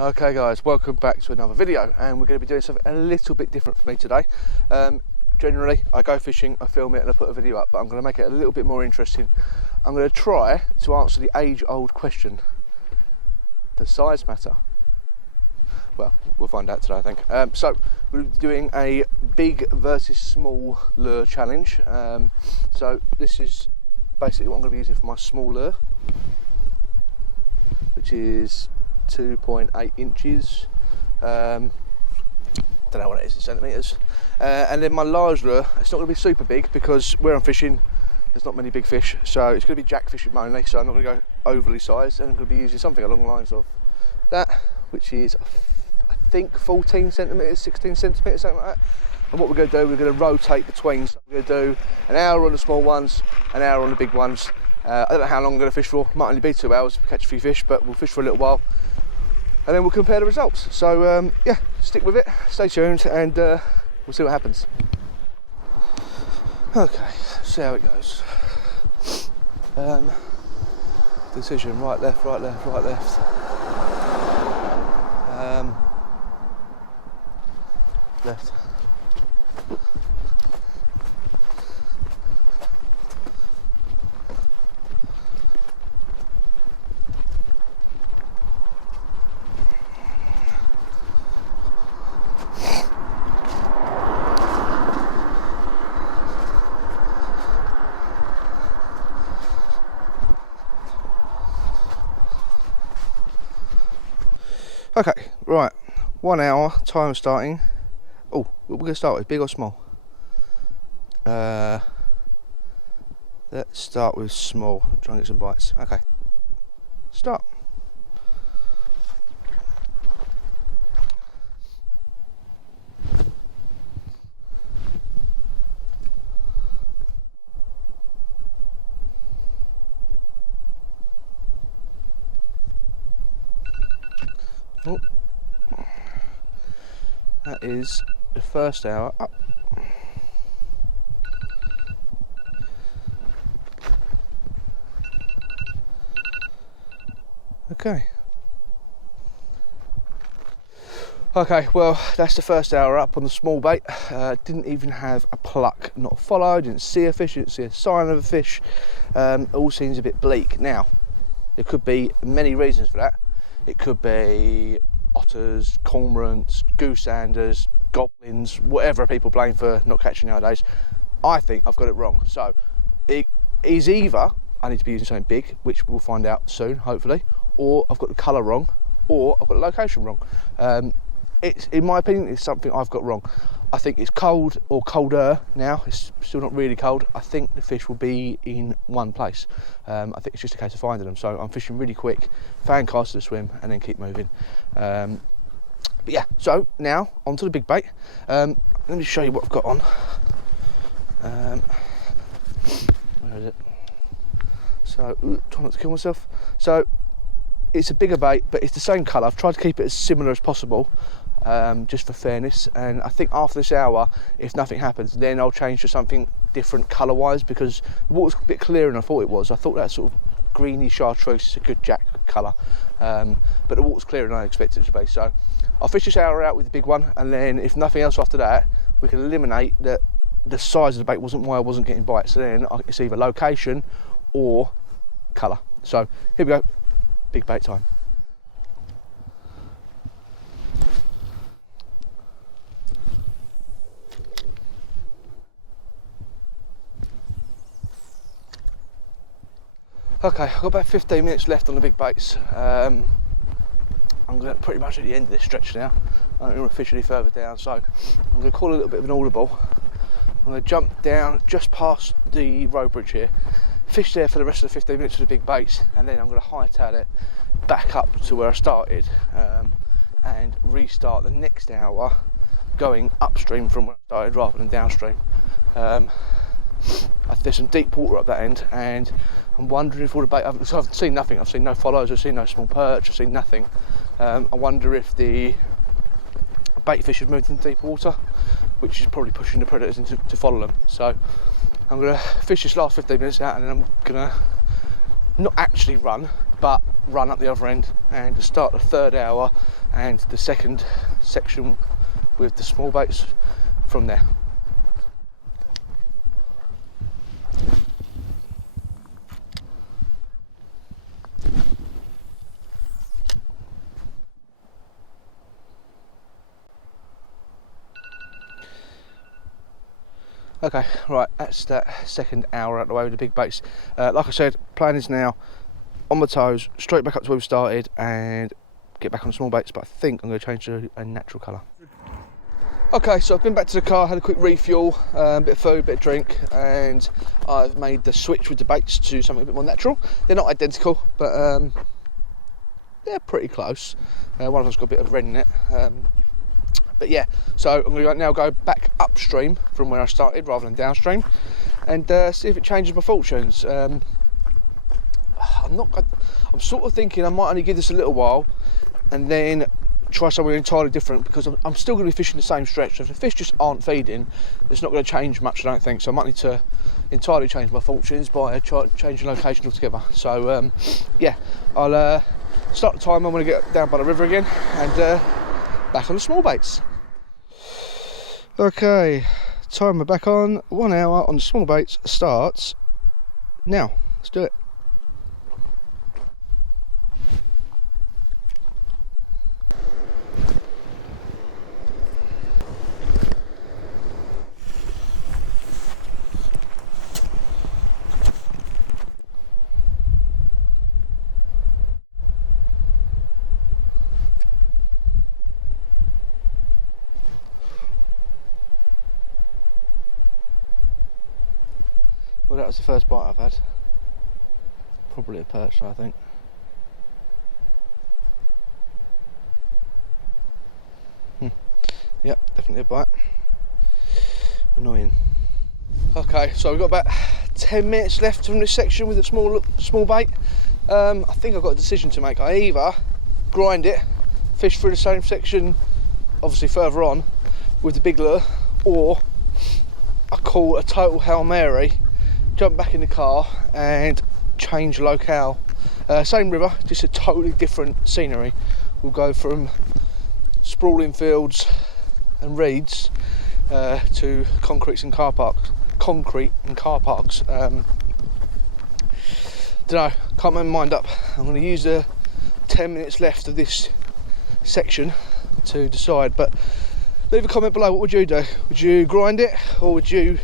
Okay guys, welcome back to another video, and we're going to be doing something a little bit different for me today. Generally I go fishing, I film it and I put a video up, but I'm going to make it a little bit more interesting. I'm going to try to answer the age-old question: does size matter? Well, we'll find out today, I think. So we're doing a big versus small lure challenge. So this is basically what I'm going to be using for my small lure, which is 2.8 inches. Don't know what it is in centimetres. And then my large lure, it's not going to be super big because where I'm fishing there's not many big fish, so it's going to be jack fishing mainly, so I'm not going to go overly sized, and I'm going to be using something along the lines of that, which is I think 14 centimetres, 16 centimetres, something like that. And what we're going to do, we're going to rotate between. So we're going to do an hour on the small ones, an hour on the big ones. I don't know how long I'm going to fish for, might only be 2 hours to catch a few fish, but we'll fish for a little while and then we'll compare the results. So yeah, stick with it, stay tuned, and we'll see what happens. Okay, see how it goes. Decision, right, left, right, left, right, left. Left. Okay, right, 1 hour, time starting. Oh, what we're going to start with, big or small? Let's start with small, try and get some bites. Okay, start. Oh, that is the first hour up. Okay. Okay, well, that's the first hour up on the small bait. Didn't even have a pluck, not a follow, didn't see a fish, didn't see a sign of a fish. All seems a bit bleak. Now, there could be many reasons for that. It could be otters, cormorants, gooseanders, goblins, whatever people blame for not catching nowadays. I think I've got it wrong. So it is either I need to be using something big, which we'll find out soon, hopefully, or I've got the colour wrong, or I've got the location wrong. It's, in my opinion, it's something I've got wrong. I think it's cold or colder now. It's still not really cold. I think the fish will be in one place. I think it's just a case of finding them. So I'm fishing really quick, fan cast to the swim, and then keep moving. But yeah, so now onto the big bait. Let me show you what I've got on. Where is it? So, try not to kill myself. So it's a bigger bait, but it's the same colour. I've tried to keep it as similar as possible, just for fairness. And I think after this hour, if nothing happens, then I'll change to something different colour wise, because the water's a bit clearer than I thought it was. I thought that sort of greeny chartreuse is a good jack colour, but the water's clearer than I expected it to be. So I'll fish this hour out with the big one, and then if nothing else after that, we can eliminate that the size of the bait wasn't why I wasn't getting bites. So then it's either location or colour. So here we go, big bait time. Okay, I've got about 15 minutes left on the big baits. I'm pretty much at the end of this stretch now. I don't want to fish any further down, so I'm going to call a little bit of an audible. I'm going to jump down just past the road bridge here, fish there for the rest of the 15 minutes of the big baits, and then I'm going to hightail it back up to where I started, and restart the next hour going upstream from where I started rather than downstream. There's some deep water up that end, and I'm wondering if all the bait, I've seen nothing. I've seen no follows, I've seen no small perch, I've seen nothing. I wonder if the bait fish have moved into deep water, which is probably pushing the predators into to follow them. So I'm going to fish this last 15 minutes out, and then I'm going to not actually run, but run up the other end and start the third hour and the second section with the small baits from there. Okay, right, that's that second hour out the way with the big baits. Like I said, plan is now on my toes, straight back up to where we started and get back on the small baits, but I think I'm going to change to a natural colour. Okay, so I've been back to the car, had a quick refuel, a bit of food, bit of drink, and I've made the switch with the baits to something a bit more natural. They're not identical, but they're pretty close. One of them's got a bit of red in it. But yeah, so I'm going to now go back upstream from where I started rather than downstream and see if it changes my fortunes. I'm sort of thinking I might only give this a little while and then try something entirely different, because I'm still going to be fishing the same stretch. So if the fish just aren't feeding, it's not going to change much, I don't think. So I might need to entirely change my fortunes by changing location altogether. So yeah, I'll start the timer when I get down by the river again and back on the small baits. Okay, timer back on. 1 hour on the small baits starts now. Let's do it. Well, that was the first bite I've had. Probably a perch, I think. Yep, definitely a bite. Annoying. Okay, so we've got about 10 minutes left from this section with a small bait. I think I've got a decision to make. I either grind it, fish through the same section, obviously further on, with the big lure, or I call a total Hail Mary, jump back in the car and change locale. Same river, just a totally different scenery. We'll go from sprawling fields and reeds to concrete and car parks. Don't know, can't make my mind up. I'm going to use the 10 minutes left of this section to decide, but leave a comment below. What would you do? Would you grind it, or would you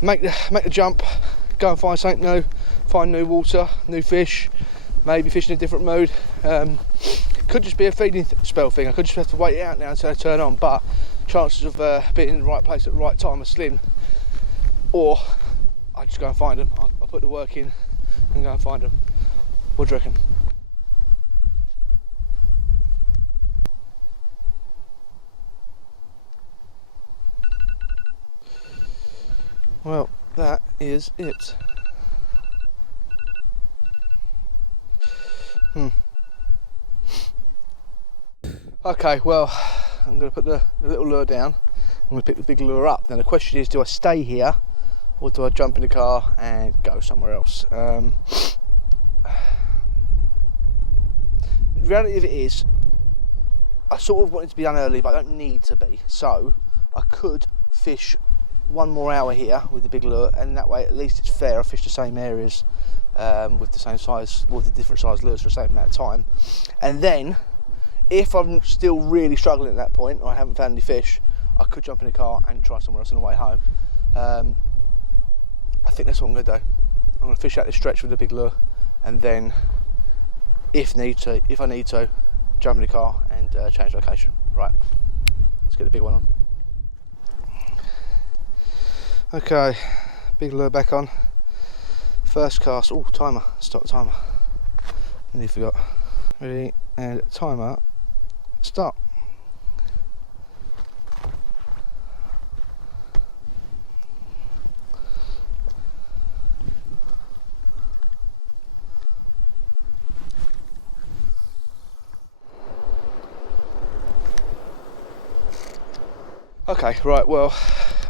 make the jump, go and find something new, find new water, new fish, maybe fish in a different mood? Could just be a feeding spell thing. I could just have to wait it out now until I turn on, but chances of being in the right place at the right time are slim. Or I just go and find them. I'll put the work in and go and find them. What do you reckon? Well, that is it. Okay, well, I'm going to put the little lure down. I'm going to pick the big lure up. Now the question is, do I stay here or do I jump in the car and go somewhere else? The reality of it is, I sort of want it to be done early, but I don't need to be. So I could fish 1 more hour here with the big lure, and that way at least it's fair. I fish the same areas with the same size, with the different size lures for the same amount of time. And then, if I'm still really struggling at that point, or I haven't found any fish, I could jump in the car and try somewhere else on the way home. I think that's what I'm going to do. I'm going to fish out this stretch with the big lure, and then, if I need to, jump in the car and change location. Right, let's get the big one on. Okay, big lure back on. First cast. Oh, timer. Stop the timer. Nearly forgot. Ready, and timer. Start. Okay, right, well,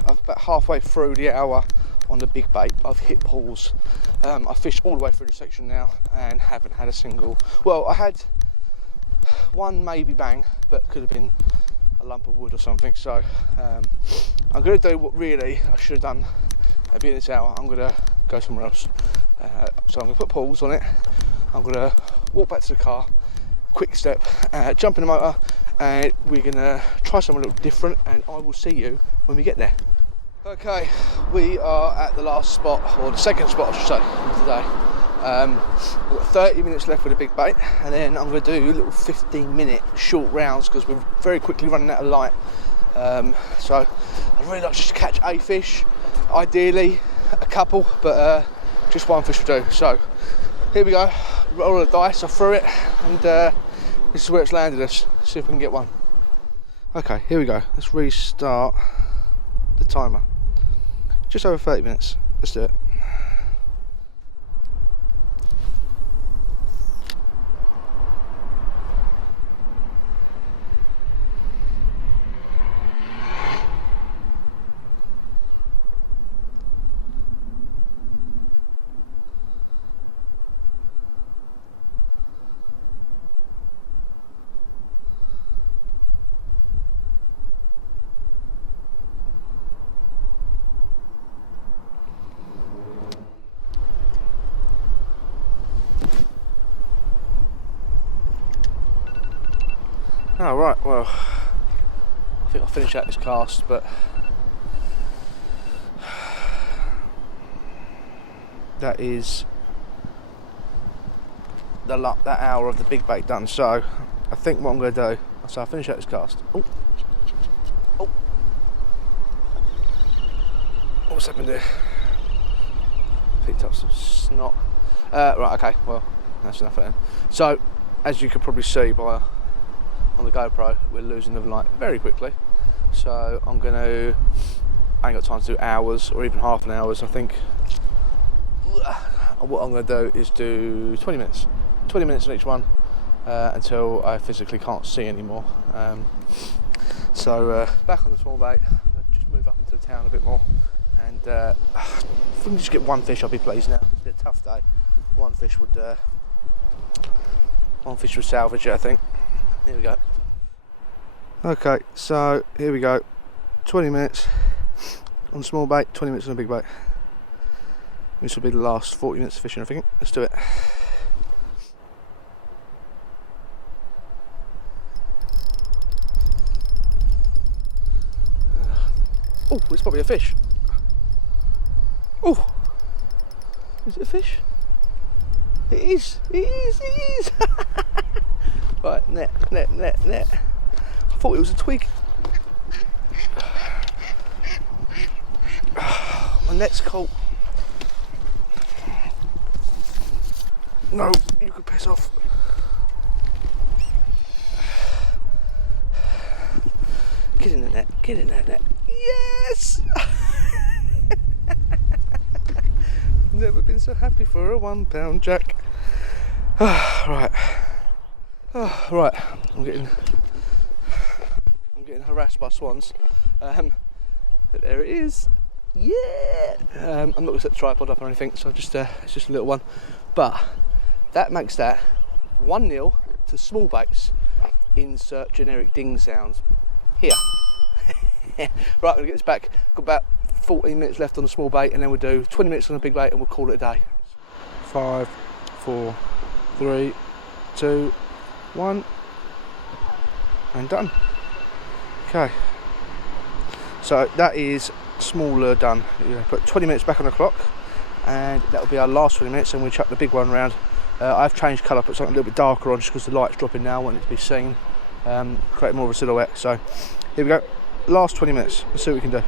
I'm about halfway through the hour on the big bait. I've hit pause I fished all the way through the section now and haven't had a single. Well, I had one maybe bang, but could have been a lump of wood or something. So I'm going to do what really I should have done at the beginning of this hour. I'm going to go somewhere else. So I'm going to put pause on it. I'm going to walk back to the car, quick step, jump in the motor, and we're going to try something a little different, and I will see you when we get there. Okay, we are at the last spot, or the second spot I should say, for today. I've got 30 minutes left with a big bait, and then I'm going to do little 15-minute short rounds because we're very quickly running out of light. So I'd really like just to catch a fish, ideally a couple, but just one fish will do. So here we go, roll the dice, I threw it, and this is where it's landed us. See if we can get one. Okay, here we go, let's restart the timer. Just over 30 minutes, let's do it. Oh right, well, I think I'll finish out this cast, but that is that hour of the big bait done. So I think what I'm going to do, so I'll finish out this cast. Oh, what's happened here? Picked up some snot. Right, okay, well, that's enough of that. So, as you can probably see by on the GoPro, we're losing the light very quickly. So I ain't got time to do hours or even half an hour. I think what I'm going to do is do 20 minutes on each one until I physically can't see anymore. So back on the small bait, I'll just move up into the town a bit more, and if we can just get one fish, I'll be pleased now. It's been a tough day. One fish would salvage it, I think. Here we go. Okay, so here we go. 20 minutes on small bait, 20 minutes on a big bait. This will be the last 40 minutes of fishing, I think. Let's do it. Oh, it's probably a fish. Oh, is it a fish? It is. Right, net. I thought it was a twig. My net's caught. No, you can piss off. Get in the net, get in that net. Yes! Never been so happy for a £1 jack. Right. Right, I'm getting harassed by swans. But there it is. Yeah! I'm not going to set the tripod up or anything, so it's just a little one. But that makes that 1-0 to small baits. Insert generic ding sounds here. Right, I'm going to get this back. Got about 14 minutes left on the small bait, and then we'll do 20 minutes on a big bait, and we'll call it a day. 5, 4, 3, 2, 1, and done. Okay, so that is small lure done. Put 20 minutes back on the clock, and that will be our last 20 minutes, and we'll chuck the big one around. I've changed colour, put something a little bit darker on just because the light's dropping now. I want it to be seen, create more of a silhouette. So here we go, last 20 minutes. Let's see what we can do.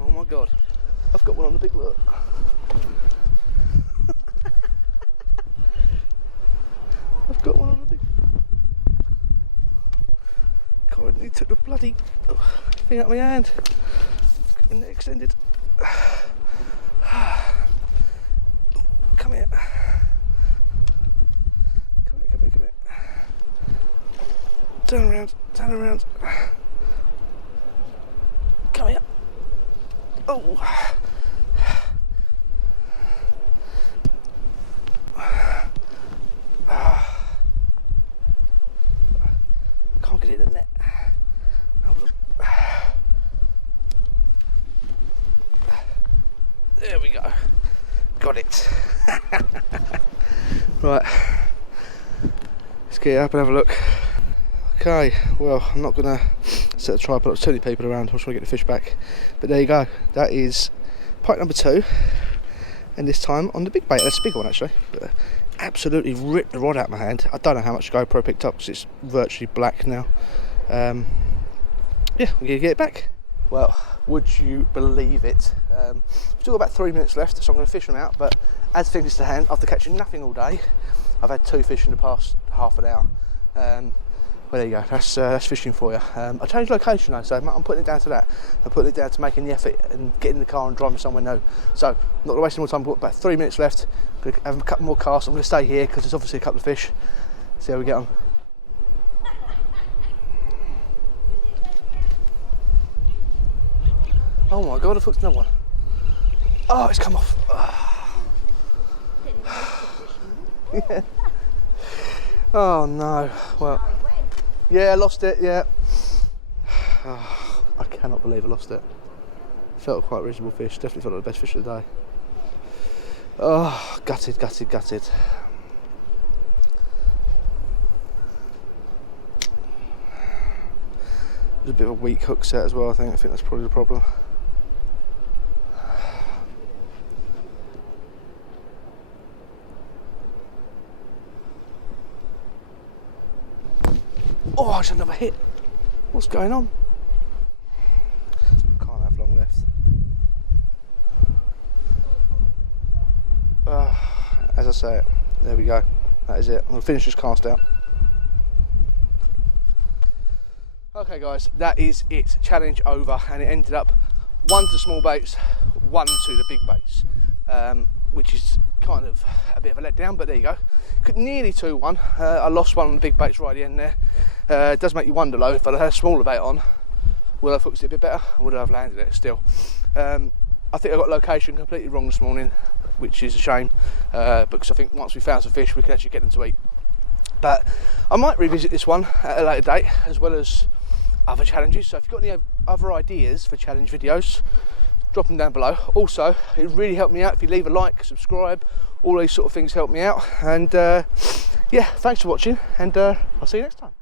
Oh my god, I've got one on the big lure. I've got one on the big. God, he took the bloody thing out of my hand. Got my neck extended. turn around, turn around. Come here. Oh. Can't get it in the net. There we go. Got it. Right. Let's get up and have a look. Okay, well, I'm not going to set the tripod up, too many people around, I'm trying to get the fish back. But there you go, that is pike number 2, and this time on the big bait. That's a big one actually, but absolutely ripped the rod out of my hand. I don't know how much GoPro picked up because it's virtually black now. Yeah, we're going to get it back. Well, would you believe it? We've still got about 3 minutes left, so I'm going to fish them out, but as things stand, hand, after catching nothing all day, I've had 2 fish in the past half an hour. Well, there you go, that's fishing for you. I changed location though, so I'm putting it down to that. I'm putting it down to making the effort and getting in the car and driving somewhere new. So, I'm not going to waste any more time, we've got about 3 minutes left. I'm going to have a couple more casts. I'm going to stay here because there's obviously a couple of fish. See how we get on. Oh my god, I've hooked another one. Oh, it's come off. Yeah. Oh no, well, yeah, I lost it, yeah. Oh, I cannot believe I lost it. Felt quite a reasonable fish, definitely felt like the best fish of the day. Oh, gutted, gutted, gutted. There's a bit of a weak hook set as well, I think that's probably the problem. Oh, I just another hit. What's going on? Can't have long left. As I say it, there we go. That is it. I'm going to finish this cast out. Okay guys, that is it. Challenge over, and it ended up 1 to the small baits, 1 to the big baits, which is kind of a bit of a letdown, but there you go. Could nearly 2-1. I lost one on the big baits right at the end there. It does make you wonder though, if I had a smaller bait on, would I have hooked it a bit better? Would I have landed it still? I think I got location completely wrong this morning, which is a shame, because I think once we found some fish, we could actually get them to eat. But I might revisit this one at a later date, as well as other challenges. So if you've got any other ideas for challenge videos, drop them down below. Also, it really helped me out if you leave a like, subscribe, all these sort of things help me out. And yeah, thanks for watching, and I'll see you next time.